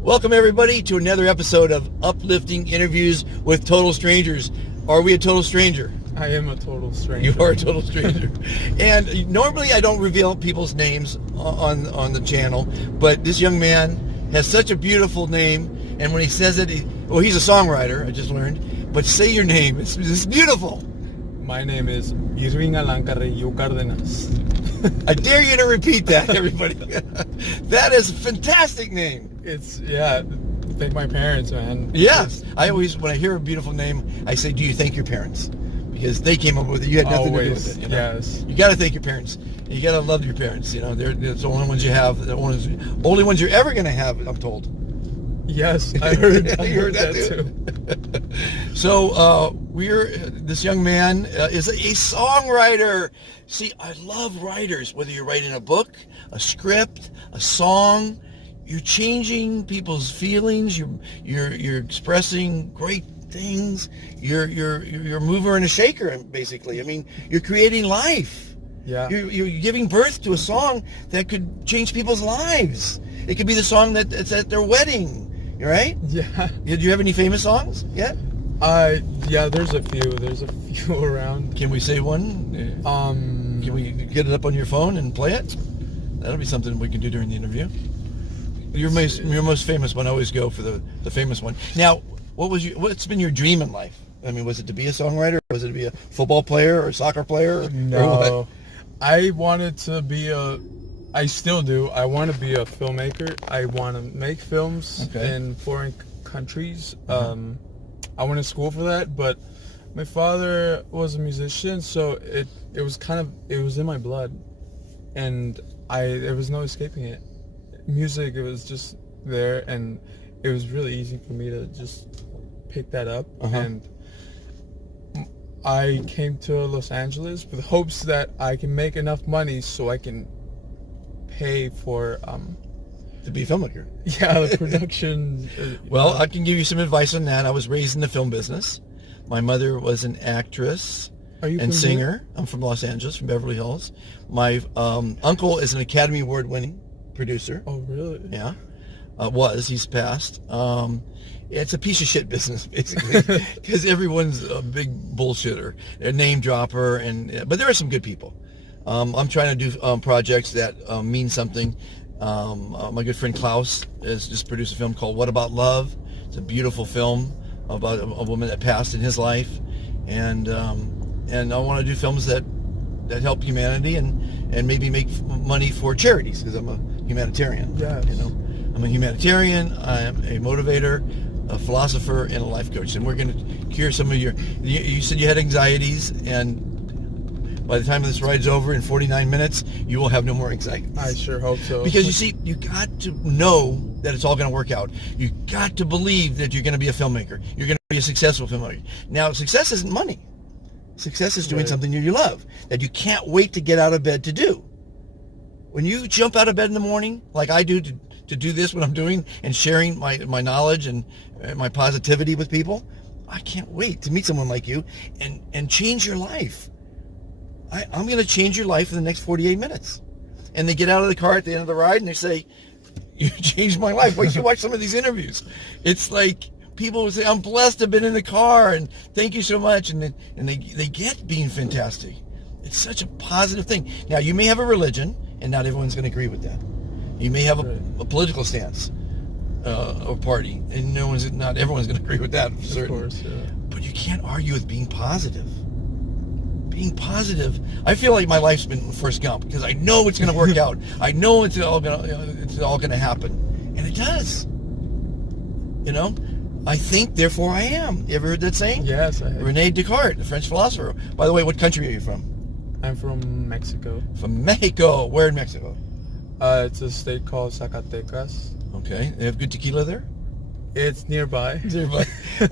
Welcome everybody to another episode of Uplifting Interviews with Total Strangers. Are we a total stranger? I am a total stranger. You are a total stranger. And normally I don't reveal people's names on the channel, but this young man has such a beautiful name, and when he says it, he's a songwriter, I just learned, but say your name. It's beautiful. My name is Irving Alan Carrillo Cárdenas. I dare you to repeat that, everybody. That is a fantastic name. Thank my parents, man. Yes. I always, when I hear a beautiful name, I say, do you thank your parents? Because they came up with it. You had nothing to do with it. You know? Yes. You got to thank your parents. You got to love your parents. You know, they're the only ones you have. The only ones you're ever going to have, I'm told. Yes, I heard that too. So this young man is a songwriter. See, I love writers. Whether you're writing a book, a script, a song, you're changing people's feelings. You're expressing great things. You're a mover and a shaker, basically. I mean, you're creating life. Yeah. You're giving birth to a song that could change people's lives. It could be the song that's at their wedding. Right? Yeah. Do you have any famous songs yet? Yeah, there's a few around. Can we say one? Can we get it up on your phone and play it? That'll be something we can do during the interview. Your most famous one, I always go for the famous one. Now, what's been your dream in life? I mean, was it to be a songwriter? Or was it to be a football player or a soccer player? No. Or what? I wanted to be I still do. I want to be a filmmaker. I want to make films in foreign countries. I went to school for that, but my father was a musician, so it was in my blood, and there was no escaping it. Music, it was just there, and it was really easy for me to just pick that up. And I came to Los Angeles with hopes that I can make enough money so I can pay for to be a filmmaker. Yeah, the production. Well, I can give you some advice on that. I was raised in the film business. My mother was an actress and singer. Here? I'm from Los Angeles, from Beverly Hills. My uncle is an Academy Award-winning producer. Oh, really? Yeah, he's passed. It's a piece of shit business, basically, because everyone's a big bullshitter, a name dropper, but there are some good people. I'm trying to do projects that mean something. My good friend Klaus has just produced a film called What About Love? It's a beautiful film about a woman that passed in his life, and I want to do films that help humanity and maybe make money for charities, because I'm a humanitarian. Yes. You know, I'm a humanitarian. I am a motivator, a philosopher, and a life coach, and we're going to cure some of you said you had anxieties, and by the time this ride's over in 49 minutes, you will have no more anxiety. I sure hope so. Because you see, you got to know that it's all going to work out. You got to believe that you're going to be a filmmaker. You're going to be a successful filmmaker. Now, success isn't money. Success is doing something that you love, that you can't wait to get out of bed to do. When you jump out of bed in the morning, like I do to do this, what I'm doing, and sharing my knowledge and my positivity with people, I can't wait to meet someone like you and change your life. I'm going to change your life in the next 48 minutes. And they get out of the car at the end of the ride and they say, you changed my life. Why don't you watch some of these interviews? It's like people will say, I'm blessed to have been in the car and thank you so much. And they get being fantastic. It's such a positive thing. Now, you may have a religion and not everyone's going to agree with that. You may have a political stance or party and not everyone's going to agree with that. Of course, yeah. But you can't argue with being positive. Being positive, I feel like my life's been Forrest Gump, because I know it's going to work out. I know it's all going to happen, and it does. You know, I think, therefore I am. You ever heard that saying? Yes, I have. René Descartes, the French philosopher. By the way, what country are you from? I'm from Mexico. From Mexico. Where in Mexico? It's a state called Zacatecas. Okay, they have good tequila there. It's nearby.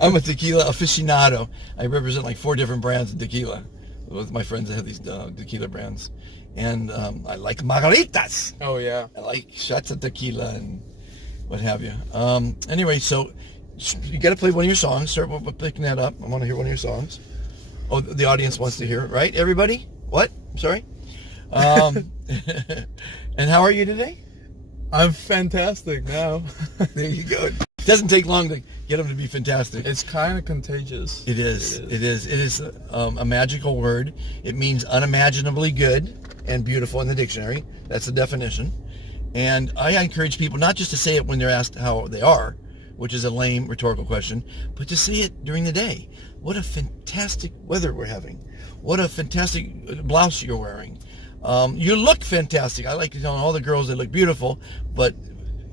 I'm a tequila aficionado. I represent like 4 different brands of tequila. With my friends that have these tequila brands, and I like margaritas. Oh yeah, I like shots of tequila and what have you. Anyway, so you got to play one of your songs. Start with picking that up. I want to hear one of your songs. Oh, the audience wants to hear it, right? Everybody? What? I'm sorry. And how are you today? I'm fantastic now. There you go. It doesn't take long to get them to be fantastic. It's kind of contagious. It is. It is a magical word. It means unimaginably good and beautiful in the dictionary. That's the definition. And I encourage people not just to say it when they're asked how they are, which is a lame rhetorical question, but to say it during the day. What a fantastic weather we're having. What a fantastic blouse you're wearing. You look fantastic. I like to tell all the girls they look beautiful, but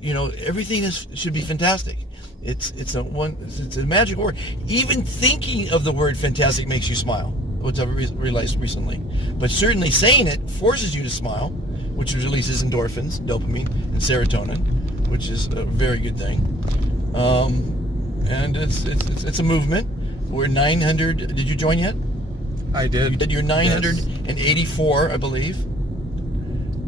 everything should be fantastic. It's a magic word. Even thinking of the word fantastic makes you smile, which I've realized recently. But certainly saying it forces you to smile, which releases endorphins, dopamine, and serotonin, which is a very good thing. And it's a movement. We're 900. Did you join yet? I did. You're 984, I believe.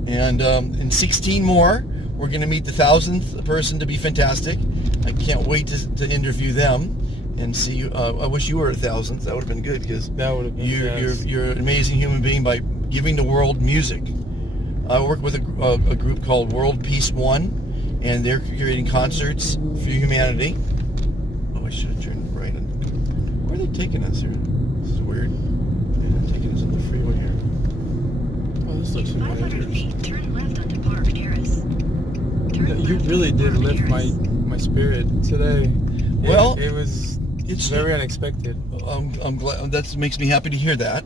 And in 16 more, we're going to meet the 1,000th person to be fantastic. I can't wait to interview them and see you. I wish you were 1,000th. That would have been good, because that would have been. You're an amazing human being by giving the world music. I work with a group called World Peace One, and they're creating concerts for humanity. Oh, I should have turned right in. Where are they taking us here? This is weird. They're taking us on the freeway here. Oh, this looks familiar. 500 feet, turn left onto Park Terrace. You really did lift my spirit today. Well, it's very unexpected. I'm glad. That makes me happy to hear that.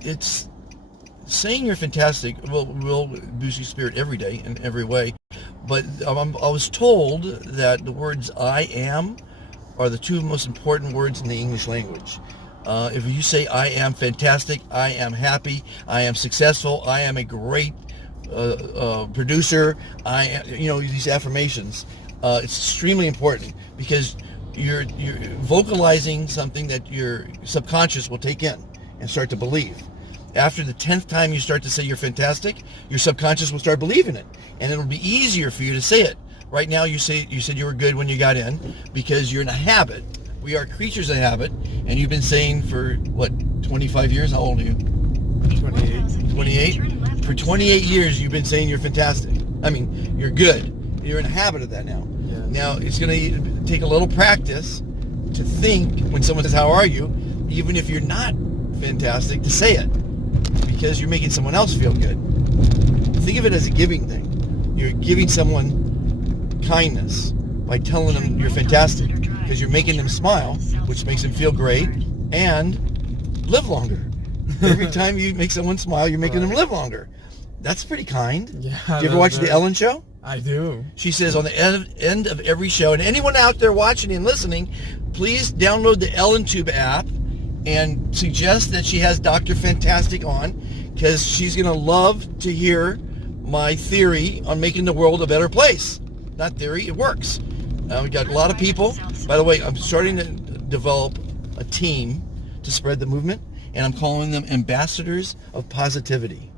It's saying you're fantastic will boost your spirit every day in every way. But I was told that the words "I am" are the two most important words in the English language. If you say "I am fantastic," "I am happy," "I am successful," "I am a great producer," these affirmations, it's extremely important, because you're vocalizing something that your subconscious will take in and start to believe. After the 10th time you start to say you're fantastic, your subconscious will start believing it, and it'll be easier for you to say it. Right now, you said you were good when you got in, because you're in a habit. We are creatures of habit, and you've been saying for, 25 years? How old are you? 28. 28? For 28 years, you've been saying you're fantastic. I mean, you're good. You're in a habit of that now. Yes. Now, it's going to take a little practice to think when someone says, how are you? Even if you're not fantastic, to say it, because you're making someone else feel good. Think of it as a giving thing. You're giving someone kindness by telling them you're fantastic, because you're making them smile, which makes them feel great and live longer. Every time you make someone smile, you're making them live longer. That's pretty kind. Yeah. Do you ever watch The Ellen Show? I do. She says on the end of every show, and anyone out there watching and listening, please download the Ellen Tube app and suggest that she has Dr. Fantastic on, because she's going to love to hear my theory on making the world a better place. Not theory, it works. We got a lot of people. By the way, I'm starting to develop a team to spread the movement, and I'm calling them ambassadors of positivity.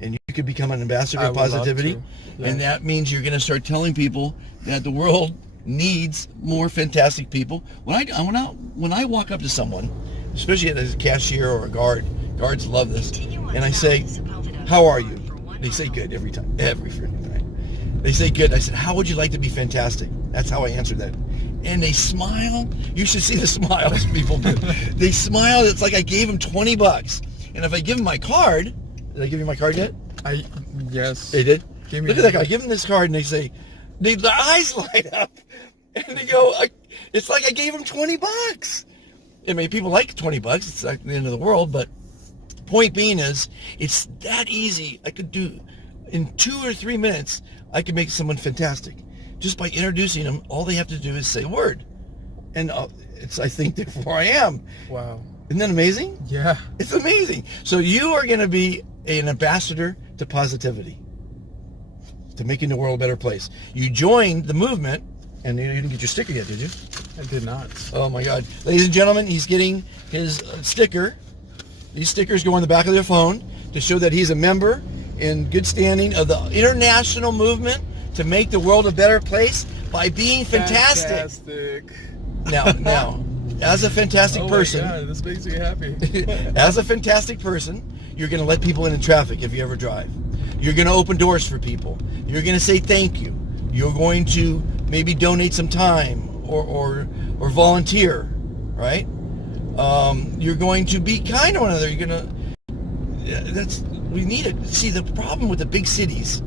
And you could become an ambassador of positivity, and that means you're going to start telling people that the world needs more fantastic people. When I walk up to someone, especially as a cashier or a guard, guards love this, and I say, "How are you?" They say good every time, every freaking time. They say good. I said, "How would you like to be fantastic?" That's how I answered that. And they smile. You should see the smiles people do. They smile. It's like I gave them $20. And if I give them my card, did I give you my card yet? Yes. They did? Look at that guy. I give them this card, and they say, their eyes light up. And they go, it's like I gave them $20. I mean, people like $20. It's like the end of the world. But point being is, it's that easy. I could do, in 2 or 3 minutes, I could make someone fantastic. Just by introducing them, all they have to do is say a word. And it's I think, therefore I am. Wow. Isn't that amazing? Yeah. It's amazing. So you are going to be an ambassador to positivity, to making the world a better place. You joined the movement, and you didn't get your sticker yet, did you? I did not. Oh my God. Ladies and gentlemen, he's getting his sticker. These stickers go on the back of their phone to show that he's a member in good standing of the international movement to make the world a better place by being fantastic. Fantastic. Now, as a fantastic person, my God, this makes me happy. as a fantastic person, you're going to let people in traffic if you ever drive. You're going to open doors for people. You're going to say thank you. You're going to maybe donate some time or volunteer, right? You're going to be kind to one another. You're going to... we need it. See, the problem with the big cities,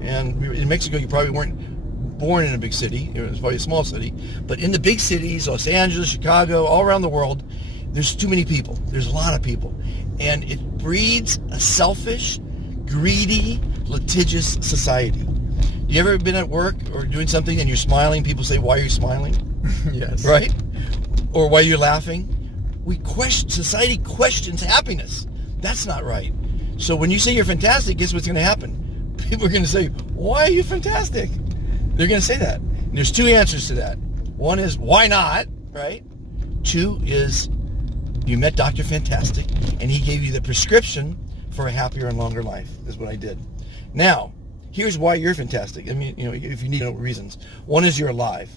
and in Mexico you probably weren't born in a big city. It was probably a small city. But in the big cities, Los Angeles, Chicago, all around the world, there's too many people. There's a lot of people. And it breeds a selfish, greedy, litigious society. You ever been at work or doing something and you're smiling? People say, why are you smiling? Yes. Right? Or why are you laughing? Society questions happiness. That's not right. So when you say you're fantastic, guess what's going to happen? People are going to say, why are you fantastic? They're going to say that. And there's two answers to that. One is, why not? Right? Two is, you met Dr. Fantastic and he gave you the prescription for a happier and longer life, is what I did. Now, here's why you're fantastic. I mean, if you need to know reasons. One is you're alive.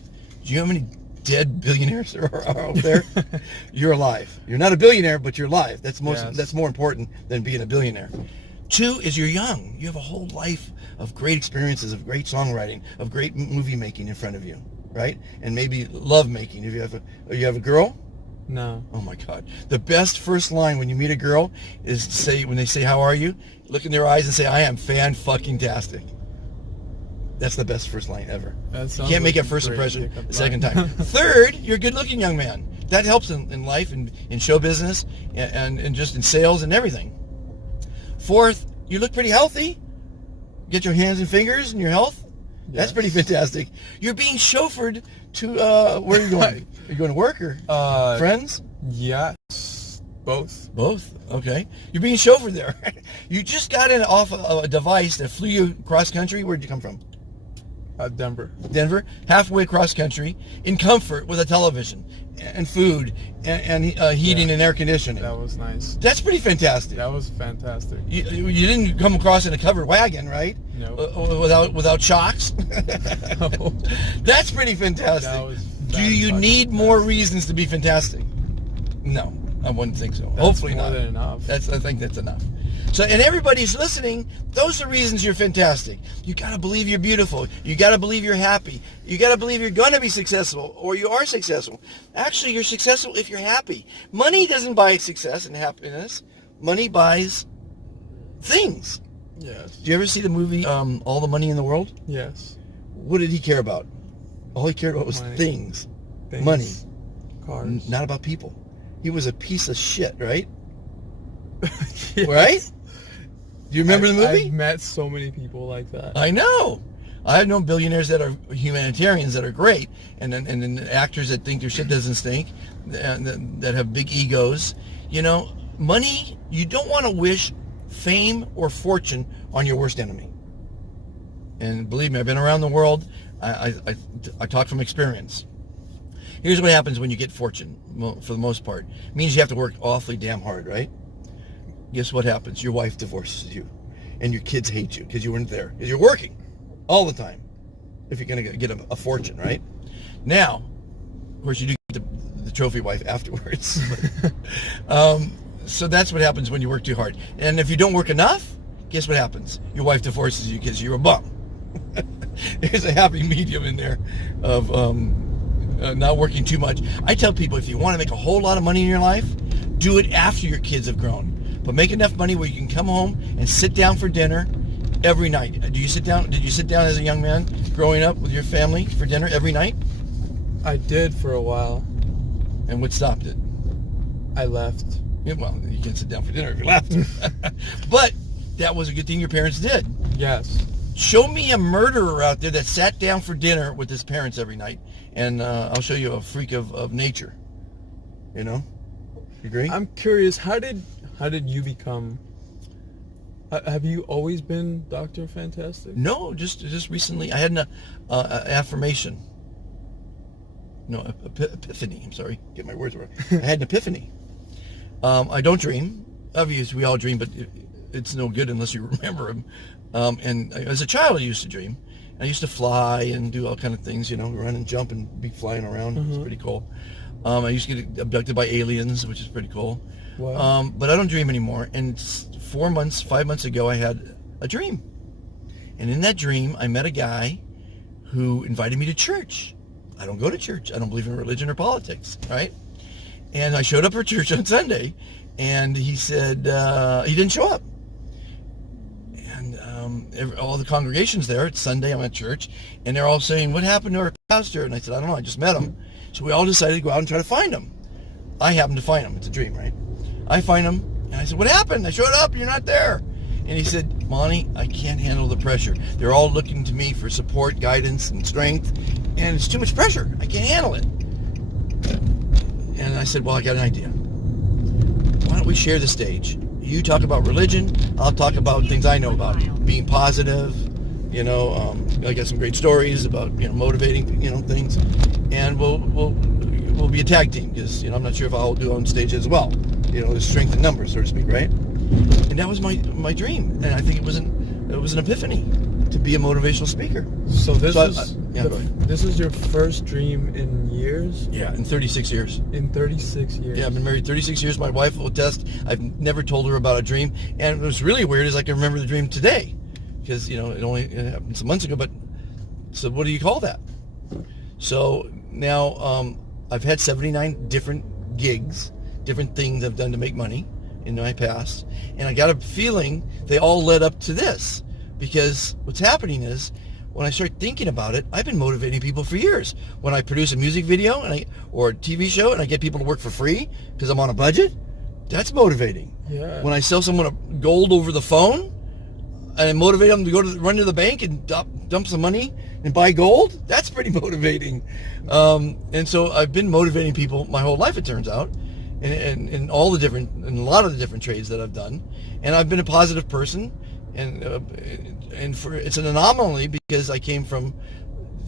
Do you know how many dead billionaires are out there? You're alive. You're not a billionaire, but you're alive. That's more important than being a billionaire. Two is you're young. You have a whole life of great experiences, of great songwriting, of great movie making in front of you, right? And maybe love making. If you have a girl? No. Oh my God. The best first line when you meet a girl is to say, when they say, how are you? Look in their eyes and say, I am fan-fucking-tastic. That's the best first line ever. You can't make a first impression the second time. Third, you're a good-looking young man. That helps in life, in show business, and just in sales and everything. Fourth, you look pretty healthy. Get your hands and fingers and your health. Yes. That's pretty fantastic. You're being chauffeured to, where are you going? Are you going to work or friends? Yes. Both. Both? Okay. You're being chauffeured there. You just got in off a device that flew you cross country. Where'd you come from? Denver. Denver, halfway across country, in comfort with a television and food and heating and air conditioning. That was nice. That's pretty fantastic. That was fantastic. You didn't come across in a covered wagon, right? No. Without shocks? No. That's pretty fantastic. That was Do you need more reasons to be fantastic? No, I wouldn't think so. That's Hopefully more not. Than enough. I think that's enough. So, and everybody's listening, those are reasons you're fantastic. You got to believe you're beautiful. You got to believe you're happy. You got to believe you're going to be successful, or you are successful. Actually, you're successful if you're happy. Money doesn't buy success and happiness. Money buys things. Yes. Do you ever see the movie All the Money in the World? Yes. What did he care about? All he cared about was things. Money. Cars. Not about people. He was a piece of shit, right? Yes. Right? Do you remember the movie? I've met so many people like that. I know. I've known billionaires that are humanitarians that are great, and then actors that think their shit doesn't stink, and that have big egos. Money, you don't want to wish fame or fortune on your worst enemy. And believe me, I've been around the world. I talk from experience. Here's what happens when you get fortune, for the most part. It means you have to work awfully damn hard, right? Guess what happens? Your wife divorces you, and your kids hate you because you weren't there. Because you're working all the time if you're going to get a fortune, right? Now, of course, you do get the trophy wife afterwards. So that's what happens when you work too hard. And if you don't work enough, guess what happens? Your wife divorces you because you're a bum. There's a happy medium in there of not working too much. I tell people, if you want to make a whole lot of money in your life, do it after your kids have grown. But make enough money where you can come home and sit down for dinner every night. Did you sit down as a young man growing up with your family for dinner every night? I did for a while. And what stopped it? I left. Yeah, well, you can't sit down for dinner if you left. But that was a good thing your parents did. Yes. Show me a murderer out there that sat down for dinner with his parents every night, and I'll show you a freak of nature. You agree? I'm curious, how did you become... have you always been Dr. Fantastic? No, just recently. I had an affirmation. No, epiphany. I'm sorry. Get my words right. I had an epiphany. I don't dream. Obviously, we all dream, but it's no good unless you remember them. And as a child, I used to dream. I used to fly and do all kind of things, run and jump and be flying around. It's pretty cool. I used to get abducted by aliens, which is pretty cool. Wow. But I don't dream anymore. And 5 months ago, I had a dream. And in that dream, I met a guy who invited me to church. I don't go to church. I don't believe in religion or politics, right? And I showed up for church on Sunday, and he said he didn't show up. And all the congregation's there. It's Sunday. I'm at church, and they're all saying, "What happened to our pastor?" And I said, "I don't know. I just met him." So we all decided to go out and try to find him. I happened to find him. It's a dream, right? I find him, and I said, "What happened? I showed up. You're not there." And he said, "Monty, I can't handle the pressure. They're all looking to me for support, guidance, and strength, and it's too much pressure. I can't handle it." And I said, "Well, I got an idea. Why don't we share the stage? You talk about religion. I'll talk about things I know about being positive. You know, I got some great stories about motivating things, and we'll be a tag team because I'm not sure if I'll do it on stage as well. There's strength in numbers, so to speak, right?" And that was my dream, and I think it was an epiphany to be a motivational speaker. So this is your first dream in years? Yeah, in 36 years. In 36 years. Yeah, I've been married 36 years. My wife will attest. I've never told her about a dream, and what's really weird is I can remember the dream today, because it happened some months ago. But so what do you call that? So now I've had 79 different gigs, different things I've done to make money in my past, and I got a feeling they all led up to this, because what's happening is when I start thinking about it, I've been motivating people for years. When I produce a music video or a TV show and I get people to work for free because I'm on a budget, that's motivating. Yeah. When I sell someone gold over the phone and I motivate them to run to the bank and dump some money and buy gold, that's pretty motivating. And so I've been motivating people my whole life, it turns out, in a lot of the different trades that I've done. And I've been a positive person, and it's an anomaly because I came from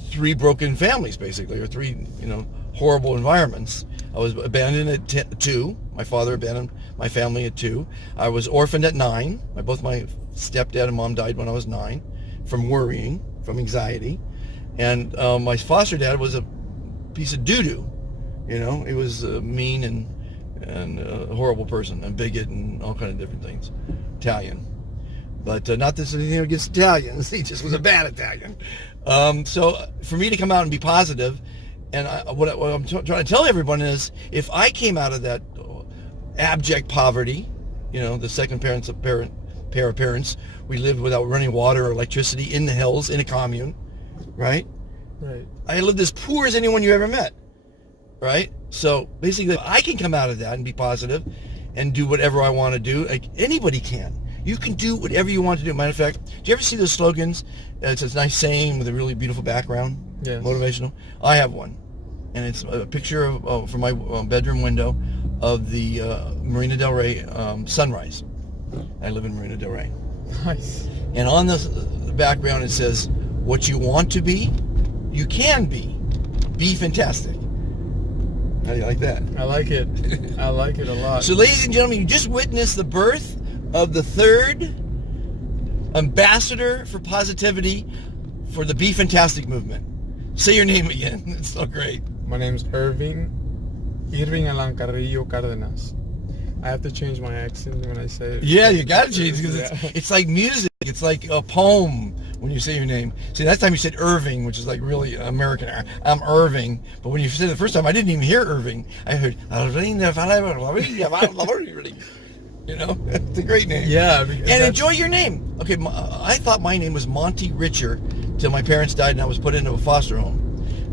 3 broken families, basically, or 3 horrible environments. I was abandoned at 2. My father abandoned my family at 2. I was orphaned at 9. Both my stepdad and mom died when I was 9 from worrying, from anxiety. And my foster dad was a piece of doo-doo. He was mean and a horrible person, a bigot and all kind of different things. Italian. But not this anything against Italians. He just was a bad Italian. So for me to come out and be positive, and what I'm trying to tell everyone is, if I came out of that abject poverty, the second pair of parents, we lived without running water or electricity in the hills in a commune, right? Right. I lived as poor as anyone you ever met, right? So basically, if I can come out of that and be positive and do whatever I want to do, like anybody can. You can do whatever you want to do. Matter of fact, do you ever see those slogans? It's a nice saying with a really beautiful background, yes. Motivational. I have one, and it's a picture from my bedroom window of the Marina Del Rey sunrise. I live in Marina Del Rey. Nice. And on the background it says, "What you want to be, you can be. Be fantastic." How do you like that? I like it. I like it a lot. So, ladies and gentlemen, you just witnessed the birth of the 3rd ambassador for positivity for the Be Fantastic movement. Say your name again. It's so great. My name's Irving Alan Carrillo Cárdenas. I have to change my accent when I say it. Yeah, you got to change, because it's like music. It's like a poem when you say your name. See, that time you said Irving, which is like really American. I'm Irving. But when you said it the first time, I didn't even hear Irving. I heard, it's a great name. Yeah. And enjoy your name. Okay, I thought my name was Monty Richer till my parents died and I was put into a foster home.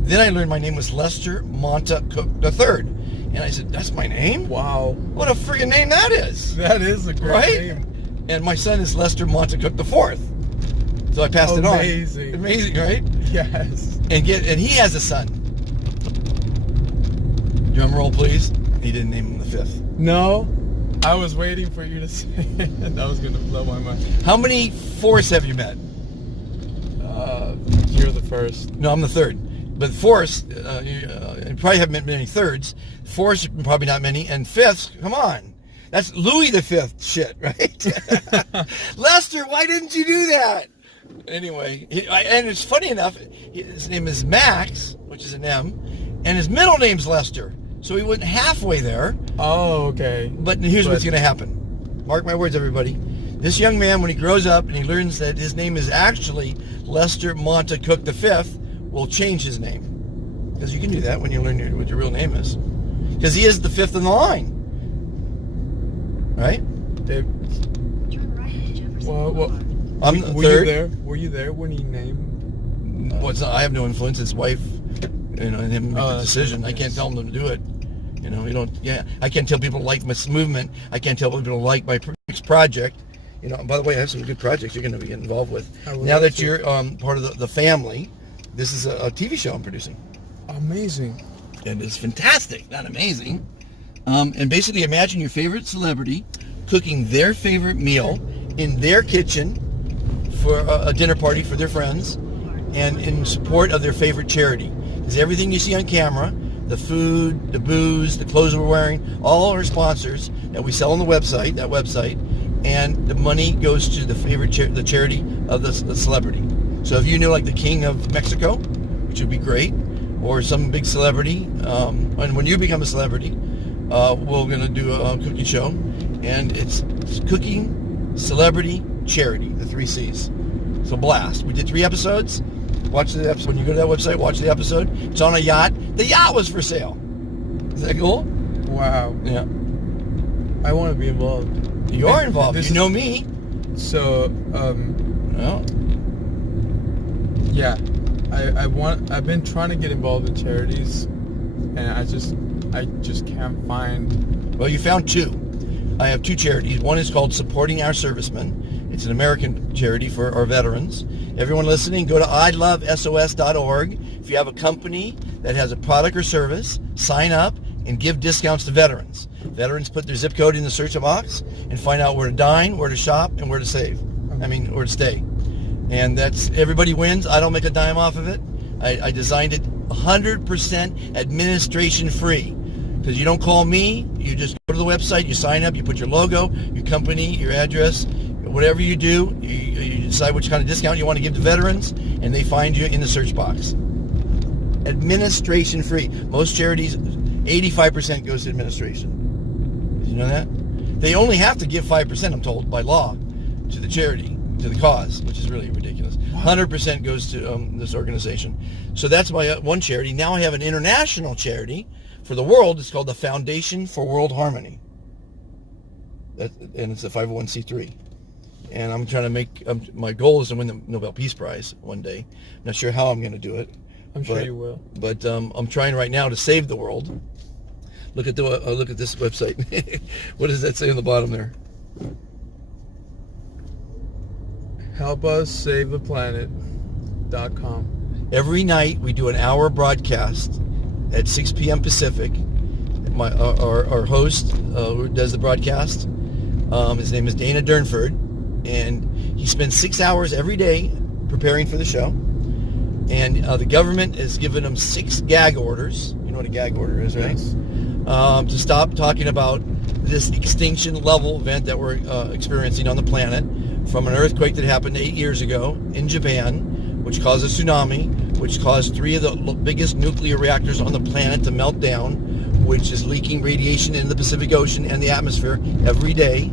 Then I learned my name was Lester Monta Cook III. And I said, that's my name? Wow. What a friggin' name that is. That is a great name. And my son is Lester Monta Cook IV. So I passed it on. Amazing, right? Yes. And he has a son. Drum roll, please. He didn't name him the 5th. No. I was waiting for you to say it. That was going to blow my mind. How many 4s have you met? You're the 1st. No, I'm the 3rd. But 4s, you probably haven't met many 3rds. 4s, probably not many. And 5ths, come on. That's Louis the 5th shit, right? Lester, why didn't you do that? Anyway, and it's funny enough, his name is Max, which is an M, and his middle name's Lester. So he went halfway there. Oh, okay. But here's what's going to happen. Mark my words, everybody. This young man, when he grows up and he learns that his name is actually Lester Monta Cook V, will change his name. Because you can do that when you learn what your real name is. Because he is the fifth in the line. Right? Dave, Turn right at Jefferson well, Boulevard. I'm the were third. you there? Were you there when he named? I have no influence. His wife, and him make the that's decision. right, I can't yes. tell him to do it. You don't. Yeah, I can't tell people to like my movement. I can't tell people to like my next project. And by the way, I have some good projects you're going to be involved with. I would Now love that to. you're part of the family, this is a TV show I'm producing. Amazing. And it's fantastic, not amazing. And basically, imagine your favorite celebrity cooking their favorite meal in their kitchen for a dinner party for their friends, and in support of their favorite charity. Because everything you see on camera, the food, the booze, the clothes we're wearing, all our sponsors that we sell on the website, and the money goes to the favorite the charity of the celebrity. So if you know, like the King of Mexico, which would be great, or some big celebrity, and when you become a celebrity, we're going to do a cooking show, and it's cooking, celebrity, charity, the 3 C's. So blast. We did 3 episodes. Watch the episode. When you go to that website, watch the episode. It's on a yacht. The yacht was for sale. Is that cool? Wow. Yeah. I want to be involved. You are involved. This You know me. So, Well, yeah, I've been trying to get involved in charities, and I just can't find. well, you found 2. I have 2 charities. One is called Supporting Our Servicemen. It's an American charity for our veterans. Everyone listening, go to ilovesos.org. If you have a company that has a product or service, sign up and give discounts to veterans. Veterans put their zip code in the search box and find out where to dine, where to shop, and where to save. Where to stay. And that's, everybody wins. I don't make a dime off of it. I designed it 100% administration free. Because you don't call me, you just go to the website, you sign up, you put your logo, your company, your address, whatever you do, you decide which kind of discount you want to give to veterans, and they find you in the search box. Administration free. Most charities, 85% goes to administration. Did you know that? They only have to give 5%, I'm told, by law, to the charity, to the cause, which is really ridiculous. 100% goes to this organization. So that's my one charity. Now I have an international charity for the world. It's called the Foundation for World Harmony. And it's a 501c3. And I'm trying to make, my goal is to win the Nobel Peace Prize one day. Not sure how I'm going to do it. I'm sure you will. But I'm trying right now to save the world. Look at this website. What does that say on the bottom there? HelpUsSaveThePlanet.com. Every night we do an hour broadcast at 6 p.m. Pacific. Our host who does the broadcast, his name is Dana Durnford, and he spends 6 hours every day preparing for the show. And the government has given him 6 gag orders. You know what a gag order is, right? Yes. To stop talking about this extinction level event that we're experiencing on the planet from an earthquake that happened 8 years ago in Japan, which caused a tsunami, which caused 3 of the biggest nuclear reactors on the planet to melt down, which is leaking radiation into the Pacific Ocean and the atmosphere every day.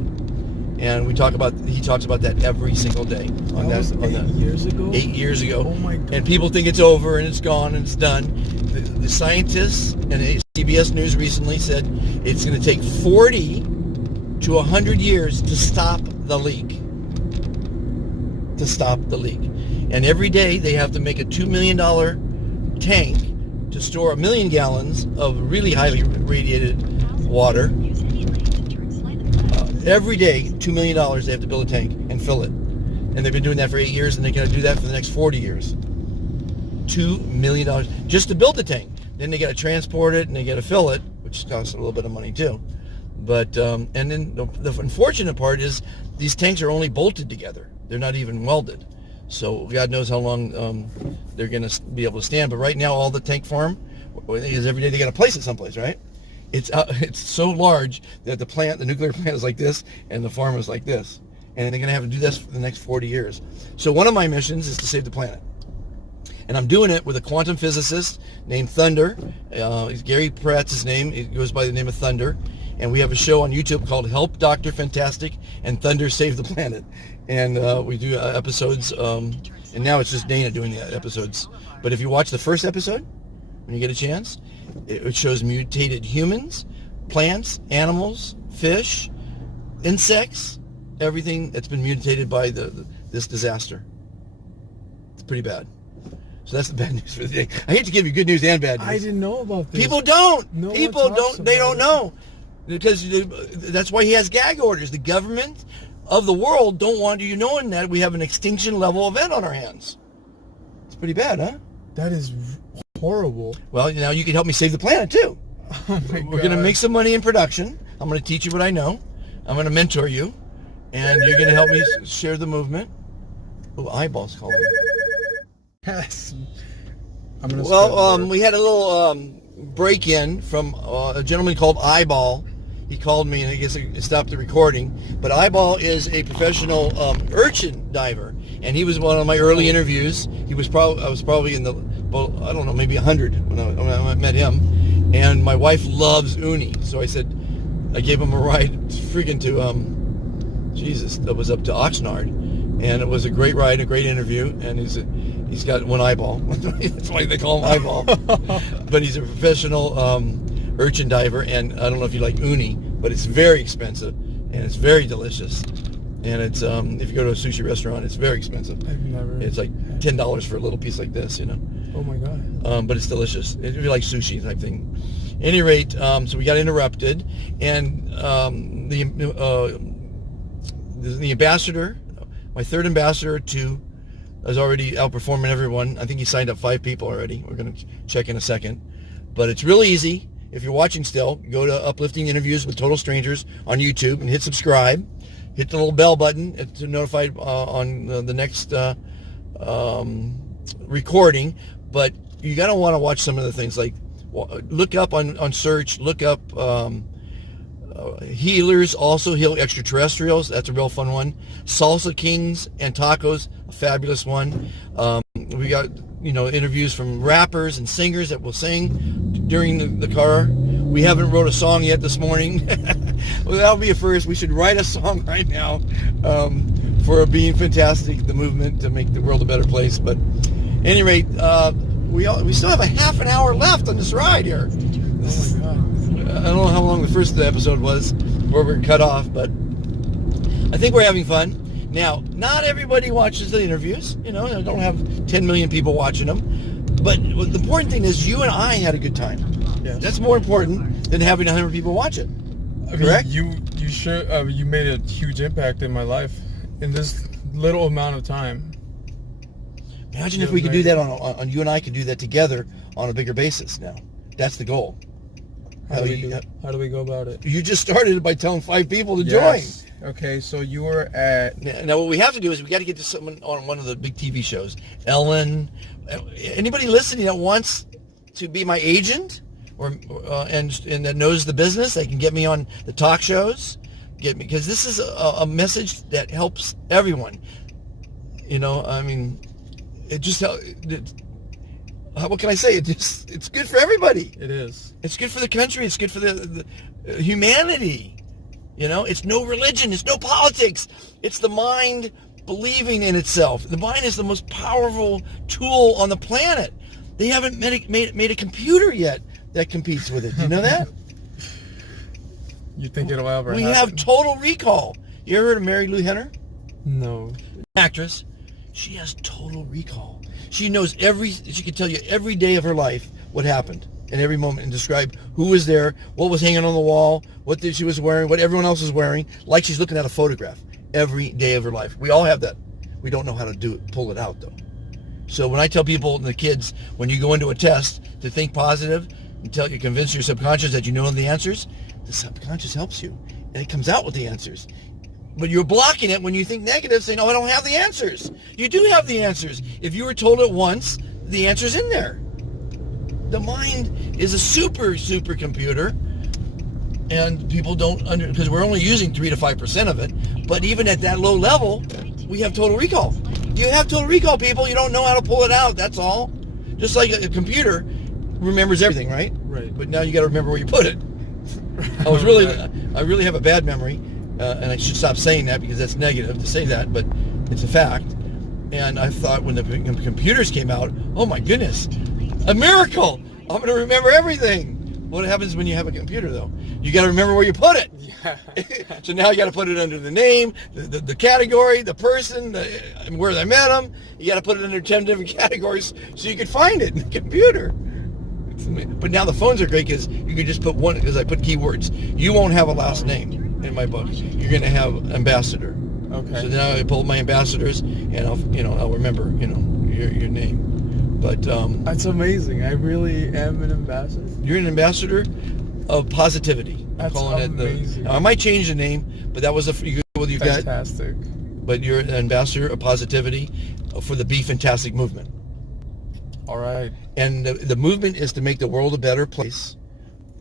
And he talks about that every single day. That was 8 years ago? 8 years ago. Oh my God. And people think it's over and it's gone and it's done. The scientists and CBS News recently said it's going to take 40 to 100 years to stop the leak. And every day they have to make a $2 million tank to store 1 million gallons of really highly radiated water. Use any lane to turn slightly left. Every day, $2 million they have to build a tank and fill it. And they've been doing that for 8 years, and they're going to do that for the next 40 years. $2 million just to build the tank. Then they got to transport it, and they got to fill it, which costs a little bit of money too. But and then the unfortunate part is these tanks are only bolted together. They're not even welded. So God knows how long they're going to be able to stand. But right now, all the tank farm is every day they got to place it someplace, right? It's so large that the nuclear plant is like this, and the farm is like this. And they're going to have to do this for the next 40 years. So one of my missions is to save the planet. And I'm doing it with a quantum physicist named Thunder. Gary Pratt's his name. It goes by the name of Thunder. And we have a show on YouTube called Help Dr. Fantastic and Thunder Save the Planet. And we do episodes, and now it's just Dana doing the episodes. But if you watch the first episode, when you get a chance, it shows mutated humans, plants, animals, fish, insects, everything that's been mutated by this disaster. It's pretty bad. So that's the bad news for the day. I hate to give you good news and bad news. I didn't know about this. People don't. No one People talks don't. They about don't it. know. Because that's why he has gag orders. The government of the world don't want you knowing that we have an extinction level event on our hands. It's pretty bad, huh? That is horrible. Well, now you can help me save the planet too. Oh my God. We're going to make some money in production. I'm going to teach you what I know. I'm going to mentor you. And you're going to help me share the movement. Oh, eyeballs calling. Yes. I'm gonna Well, we had a little break-in from a gentleman called Eyeball. He called me, and I guess I stopped the recording. But Eyeball is a professional urchin diver, and he was one of my early interviews. I was probably in the, well, I don't know, maybe 100 when I met him. And my wife loves uni, so I gave him a ride, freaking to, Jesus, that was up to Oxnard, and it was a great ride, a great interview, and he's got one eyeball. That's why they call him Eyeball. But he's a professional urchin diver, and I don't know if you like uni, but it's very expensive, and it's very delicious. And it's if you go to a sushi restaurant, it's very expensive. I've never. It's like $10 for a little piece like this, you know. Oh my God. But it's delicious. It'd be like sushi type thing. At any rate, so we got interrupted, and the ambassador, my third ambassador is already outperforming everyone. I think he signed up 5 people already. We're going to check in a second. But it's really easy. If you're watching still, go to Uplifting Interviews with Total Strangers on YouTube and hit subscribe. Hit the little bell button to notify on the next recording. But you got to want to watch some of the things, like look up on search, look up Healers Also Heal Extraterrestrials. That's a real fun one. Salsa Kings and Tacos, a fabulous one. We got, interviews from rappers and singers that will sing during the car. We haven't wrote a song yet this morning. Well, that'll be a first. We should write a song right now for Being Fantastic, the movement to make the world a better place. But at any rate, we still have a half an hour left on this ride here. Oh my God. I don't know how long the first episode was where we're cut off, but I think we're having fun. Now, not everybody watches the interviews. I don't have 10 million people watching them. But the important thing is you and I had a good time. Yes. That's more important than having 100 people watch it. Correct? You made a huge impact in my life in this little amount of time. Imagine if we could do that on you and I could do that together on a bigger basis now. That's the goal. How do we go about it? You just started it by telling 5 people to Yes. Okay, so you were at... join. Now, what we have to do is we got to get to someone on one of the big TV shows. Ellen. Anybody listening that wants to be my agent and that knows the business, they can get me on the talk shows. Get me, because this is a message that helps everyone. It just what can I say? It's good for everybody. It is. It's good for the country. It's good for the humanity. It's no religion. It's no politics. It's the mind believing in itself. The mind is the most powerful tool on the planet. They haven't made a computer yet that competes with it. Do you know that? You think it'll ever We happen? have Total Recall. You ever heard of Mary Lou Henner? No. Actress. She has total recall. She knows she can tell you every day of her life what happened in every moment and describe who was there, what was hanging on the wall, what she was wearing, what everyone else was wearing, like she's looking at a photograph every day of her life. We all have that. We don't know how to pull it out though. So when I tell people and the kids, when you go into a test to think positive and convince your subconscious that you know the answers, the subconscious helps you and it comes out with the answers. But you're blocking it when you think negative, saying, "Oh, I don't have the answers." You do have the answers. If you were told it once, the answer's in there. The mind is a super computer, and people don't because we're only using 3 to 5% of it. But even at that low level, we have total recall. You have total recall, people. You don't know how to pull it out. That's all. Just like a computer remembers everything, right? Right. But now you got to remember where you put it. I really have a bad memory, and I should stop saying that because that's negative to say that, but it's a fact. And I thought when the computers came out, oh my goodness, a miracle! I'm going to remember everything. What happens when you have a computer, though? You got to remember where you put it. Yeah. So now you got to put it under the name, the category, the person, where they met them. You got to put it under 10 different categories so you can find it in the computer. But now the phones are great because you can just put one, because I put keywords. You won't have a last name in my book. You're going to have ambassador. Okay. So now I pull my ambassadors, and I'll remember, your name. But that's amazing. I really am an ambassador. You're an ambassador of positivity. That's amazing. Now, I might change the name, but that was you go with your gut. Fantastic. But you're an ambassador of positivity for the Be Fantastic movement. All right. And the movement is to make the world a better place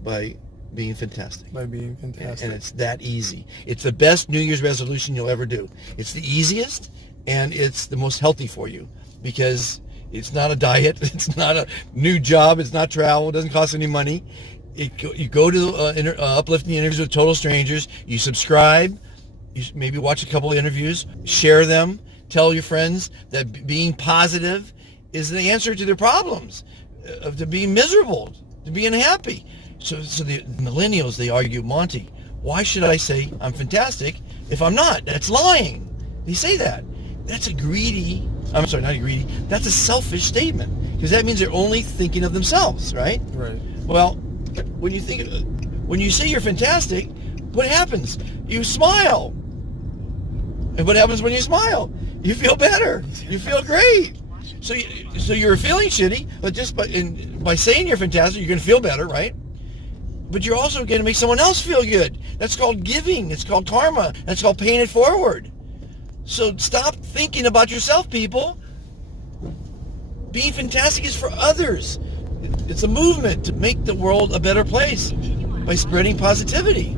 by being fantastic. By being fantastic. And it's that easy. It's the best New Year's resolution you'll ever do. It's the easiest, and it's the most healthy for you because it's not a diet. It's not a new job. It's not travel. It doesn't cost any money. You go to uplifting interviews with total strangers. You subscribe. You maybe watch a couple of interviews. Share them. Tell your friends that being positive is the answer to their problems, to being miserable, to being unhappy. So the millennials, they argue, Monty, why should I say I'm fantastic if I'm not? That's lying. They say that. That's a greedy, I'm sorry, not a greedy, that's a selfish statement because that means they're only thinking of themselves, right? Right. Well, when you say you're fantastic, what happens? You smile. And what happens when you smile? You feel better. You feel great. So you're feeling shitty, but just by saying you're fantastic, you're going to feel better, right? But you're also going to make someone else feel good. That's called giving. It's called karma. That's called paying it forward. So stop thinking about yourself, people. Being fantastic is for others. It's a movement to make the world a better place by spreading positivity.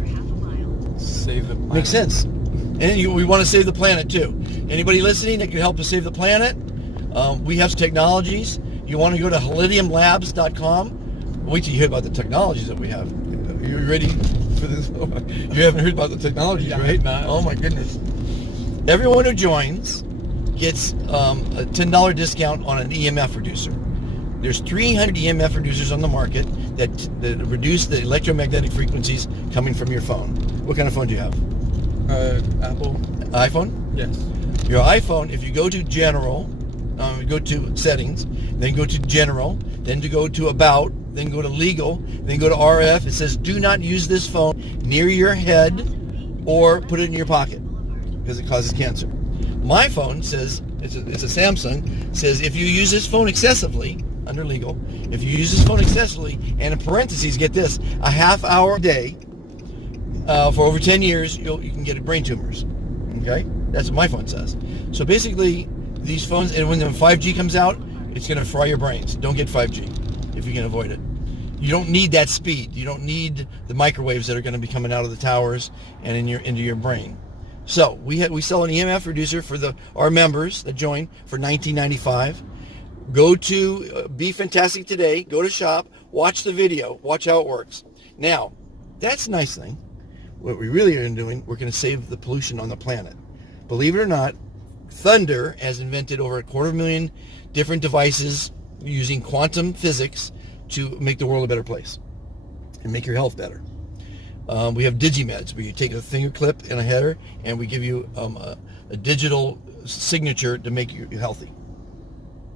Save the planet. Makes sense. And we want to save the planet too. Anybody listening that can help us save the planet? We have technologies. You want to go to halidiumlabs.com. Wait till you hear about the technologies that we have. Are you ready for this? You haven't heard about the technologies, right? Not. Oh my goodness. Everyone who joins gets a $10 discount on an EMF reducer. There's 300 EMF reducers on the market that reduce the electromagnetic frequencies coming from your phone. What kind of phone do you have? Apple. iPhone? Yes. Your iPhone, if you go to General, go to Settings, then go to General, then to go to About, then go to Legal, then go to RF. It says, do not use this phone near your head or put it in your pocket because it causes cancer. My phone says, it's a Samsung, says if you use this phone excessively, under Legal, if you use this phone excessively, and in parentheses, get this, a half hour a day for over 10 years, you can get brain tumors. Okay? That's what my phone says. So basically, these phones, and when the 5G comes out, it's going to fry your brains. Don't get 5G if you can avoid it. You don't need that speed. You don't need the microwaves that are going to be coming out of the towers and into your brain. So we sell an EMF reducer for our members that join for $19.95. Go to Be Fantastic today. Go to shop. Watch the video. Watch how it works. Now, that's a nice thing. What we really are doing, we're going to save the pollution on the planet. Believe it or not, Thunder has invented over 250,000 different devices using quantum physics to make the world a better place and make your health better. We have DigiMeds, where you take a finger clip and a header, and we give you a digital signature to make you healthy,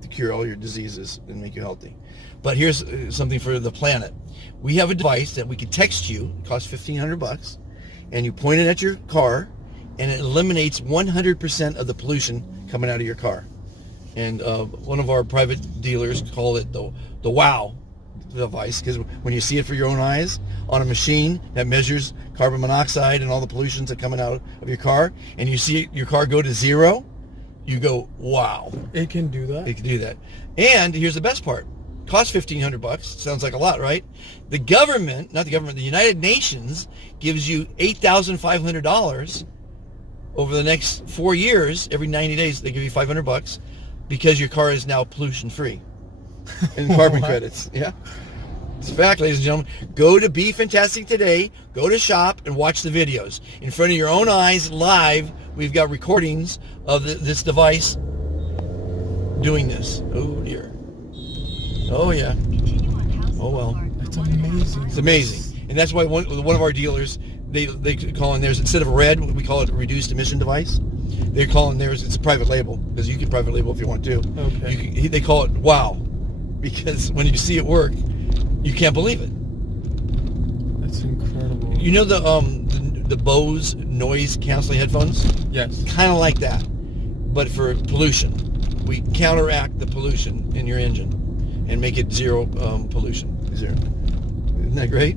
to cure all your diseases and make you healthy. But here's something for the planet. We have a device that we can text you. It costs $1,500, and you point it at your car, and it eliminates 100% of the pollution coming out of your car. And one of our private dealers call it the WOW device, because when you see it for your own eyes on a machine that measures carbon monoxide and all the pollutions that are coming out of your car, and you see your car go to zero, you go, wow. It can do that? It can do that. And here's the best part. Costs $1,500. Sounds like a lot, right? The government, not the government, the United Nations gives you $8,500 over the next 4 years. Every 90 days, they give you $500 because your car is now pollution free and carbon credits. Yeah. It's a fact, ladies and gentlemen. Go to Be Fantastic Today, go to shop, and watch the videos. In front of your own eyes, live, we've got recordings of this device doing this. Oh, dear. Oh, yeah. Continue on House Oh, well. Boulevard for It's 1.5 amazing. It's amazing. And that's why one of our dealers, they call in theirs, instead of red, we call it a reduced emission device. They're calling theirs, it's a private label, because you can private label if you want to. Okay. They call it wow, because when you see it work, you can't believe it. That's incredible. You know the Bose noise canceling headphones? Yes. Kind of like that, but for pollution. We counteract the pollution in your engine and make it zero pollution. Zero. Isn't that great?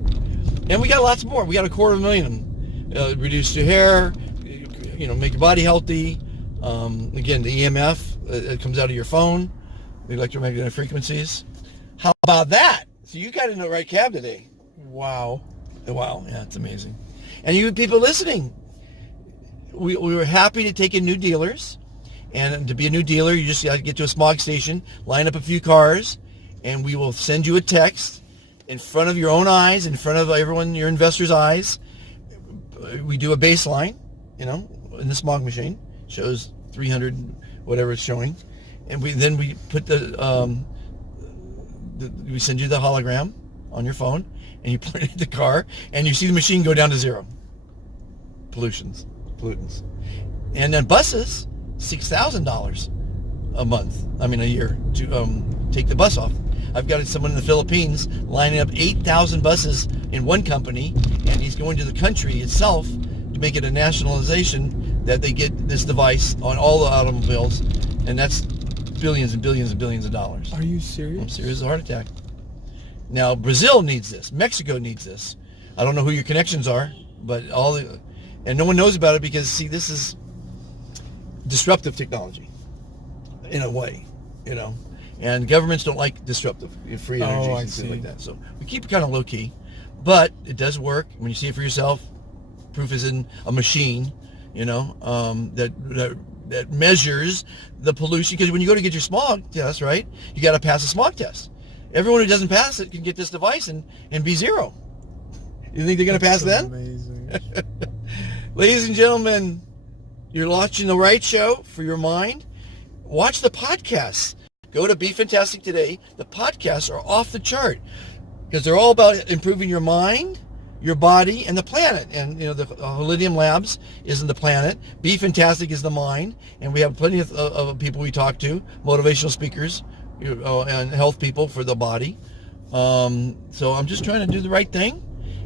And we got lots more. We got 250,000. Reduce your hair, make your body healthy. Again, the EMF it comes out of your phone, the electromagnetic frequencies. How about that? So you got in the right cab today. Wow. Wow, yeah, it's amazing. And you people listening, we were happy to take in new dealers. And to be a new dealer, you just got to get to a smog station, line up a few cars, and we will send you a text in front of your own eyes, in front of everyone, your investors' eyes. We do a baseline, in the smog machine. Shows 300, whatever it's showing. And we put we send you the hologram on your phone, and you point it at the car, and you see the machine go down to zero. Pollutants. And then buses, $6,000 a year to take the bus off. I've got someone in the Philippines lining up 8,000 buses in one company, and he's going to the country itself to make it a nationalization that they get this device on all the automobiles, and that's billions and billions and billions of dollars. Are you serious? I'm serious as a heart attack. Now, Brazil needs this. Mexico needs this. I don't know who your connections are, but and no one knows about it because, see, this is disruptive technology in a way, and governments don't like disruptive free energy and things like that. So we keep it kind of low key, but it does work. When you see it for yourself, proof is in a machine, that measures the pollution. Because when you go to get your smog test, right, you got to pass a smog test. Everyone who doesn't pass it can get this device and be zero. You think they're going to pass then? Amazing. Ladies and gentlemen, you're watching the right show for your mind. Watch the podcasts. Go to Be Fantastic Today. The podcasts are off the chart because they're all about improving your mind, your body, and the planet. And, the Holidium Labs isn't the planet. Be Fantastic is the mind. And we have plenty of people we talk to, motivational speakers and health people for the body. So I'm just trying to do the right thing.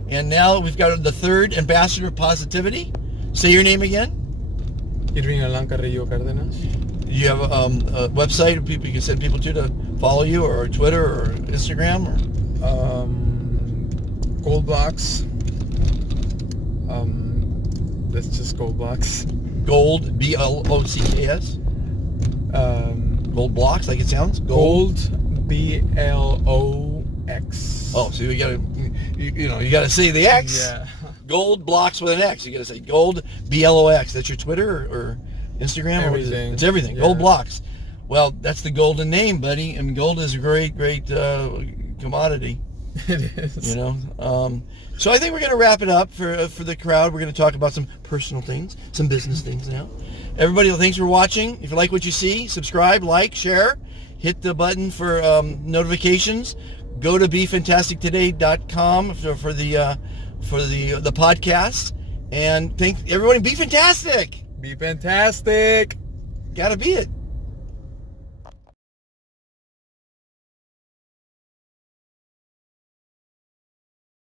And now we've got the third ambassador of positivity. Say your name again. Irving Alan Carrillo Cárdenas. You have a website people you can send people to follow you, or Twitter or Instagram, or Gold Blocks. That's just Gold Blocks. Gold BLOCKS. Gold blocks, like it sounds. Gold BLOX. Oh, so you gotta you gotta say the X. Yeah. Gold blocks with an X. You gotta say Gold BLOX. That's your Twitter or Instagram. Everything. It's everything. Yeah. Gold blocks. Well, that's the golden name, buddy. And gold is a great commodity. It is. So I think we're going to wrap it up for the crowd. We're going to talk about some personal things, some business things now. Everybody, thanks for watching. If you like what you see, subscribe, like, share, hit the button for notifications. Go to BeFantasticToday.com for the podcast, and thank everybody. Be fantastic. Be fantastic. Gotta be it.